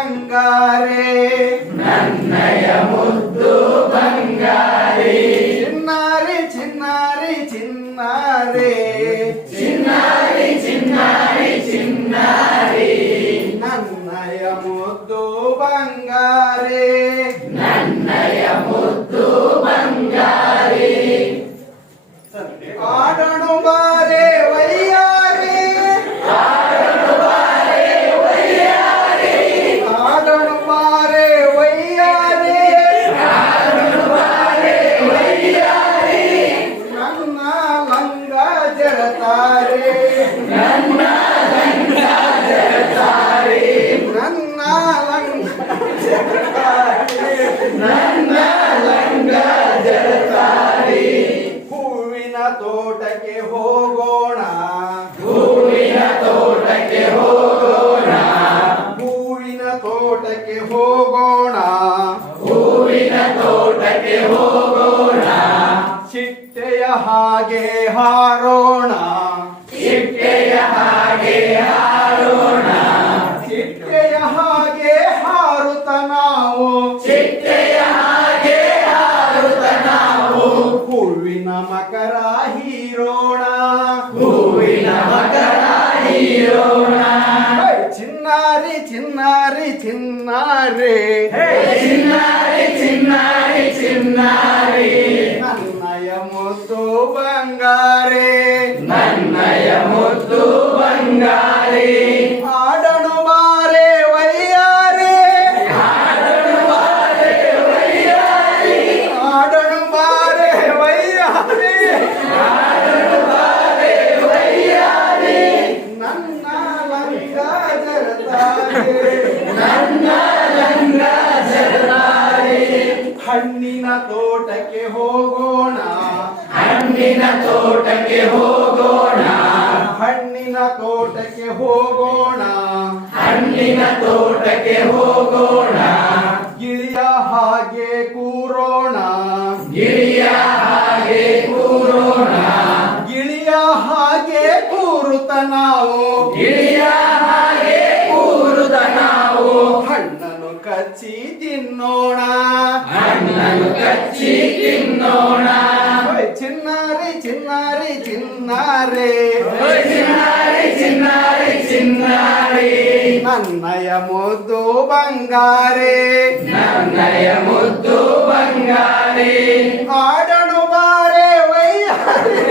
ಬಂಗಾರೆ ನನ್ನಯ ಮುದ್ದು ಬಂಗಾರಿ ಚಿನ್ನಾರಿ ಚಿನ್ನಾರಿ ಚಿನ್ನಾರೆ ಚಿನ್ನಾರಿ ಚಿನ್ನಾರಿ ಚಿನ್ನಾರಿ ನನ್ನಯ ಮುದ್ದು ಬಂಗಾರೆ ನನ್ನಯ ಮುದ್ದು ಬಂಗಾರಿ ಆಡಣು ಬಾರೆ ವಯ್ಯಾರಿ ಆಡಲು ಬಾರೆ ವಯ್ಯಾರಿ ಆಡಣು ಬಾರೆ ವಯ್ಯಾರಿ ಆಡಲು ಬಾರೆ ವಯ್ಯಾರಿ ನನ್ನ ಲಂಗ ಜರತಾರೆ ನನ್ನ ಲಂಗ ಜರತಾರಿ ನನ್ನ ಲಂಗ ನನ್ನ ಲಂಗ ಜರತಾರಿ ಹೂವಿನ ತೋಟಕ್ಕೆ ಹೋಗೋಣ ಹೂವಿನ ತೋಟಕ್ಕೆ ಹೋಗೋಣ ಹೂವಿನ ತೋಟಕ್ಕೆ ಹೋಗೋಣ ಹೂವಿನ ತೋಟಕ್ಕೆ ಹೋಗೋಣ ಚಿಟ್ಟೆಯ ಹಾಗೆ ಹಾರೋಣ ಚಿಟ್ಟೆಯ ಹಾಗೆ ಹಾರೋಣ ಚಿಟ್ಟೆಯ ಹಾಗೆ ಹಾರುತ್ತ ನಾವು ಚಿಟ್ಟೆಯ ಹಾಗೆ ಹಾರುತ್ತ ನಾವು ಹೂವಿನ ಮಕರ ಹೀರೋಣ ಹೂವಿನ ಮಕರ ಹೀರೋಣ ಚಿನ್ನಾರಿ ಚಿನ್ನಾರಿ ಚಿನ್ನಾರಿ ಚಿನ್ನಾರಿ ಚಿನ್ನಾರಿ ಚಿನ್ನಾರಿ ನನ್ನಯ ಮುದ್ದು ಬಂಗಾರೆ ನನ್ನಯ ಮುದ್ದು ಬಂಗಾರಿ ಆಡಣು ಬಾರೆ ವಯ್ಯಾರೆ ಆಡಲು ಬಾರೆ ವಯ್ಯಾರಿ ಆಡಣು ಬಾರೆ ವಯ್ಯಾರೆ ಆಡಲು ಬಾರೆ ವಯ್ಯಾರಿ ನನ್ನ ಲಂಗ ಜರತಾರೆ ನನ್ನ ಲಂಗ ಜರತಾರಿ ಹಣ್ಣಿನ ತೋಟಕ್ಕೆ ಹೋಗೋಣ ಹಣ್ಣಿನ ತೋಟಕ್ಕೆ ಹೋಗೋಣ ಹಣ್ಣಿನ ತೋಟಕ್ಕೆ ಹೋಗೋಣ ಹಣ್ಣಿನ ತೋಟಕ್ಕೆ ಹೋಗೋಣ ಗಿಳಿಯ ಹಾಗೆ ಕೂರೋಣ ಗಿಳಿಯ ಹಾಗೆ ಕೂರೋಣ ಗಿಳಿಯ ಹಾಗೆ ಕೂರುತ್ತ ನಾವು ಗಿಳಿಯ ಹಾಗೆ ಕೂರುತ್ತ ನಾವು ಹಣ್ಣನ್ನು ಕಚ್ಚಿ ತಿನ್ನೋಣ ಹಣ್ಣನ್ನು ಕಚ್ಚಿ ತಿನ್ನೋಣ ಚಿನ್ನಾರಿ ಚಿನ್ನಾರಿ ಚಿನ್ನಾರೆ ಚಿನ್ನಾರಿ ಚಿನ್ನಾರಿ ಚಿನ್ನಾರಿ ನನ್ನಯ ಮುದ್ದು ಬಂಗಾರೆ ನನ್ನಯ ಮುದ್ದು ಬಂಗಾರಿ ಆಡಣು ಬಾರೆ ವಯ್ಯಾರೆ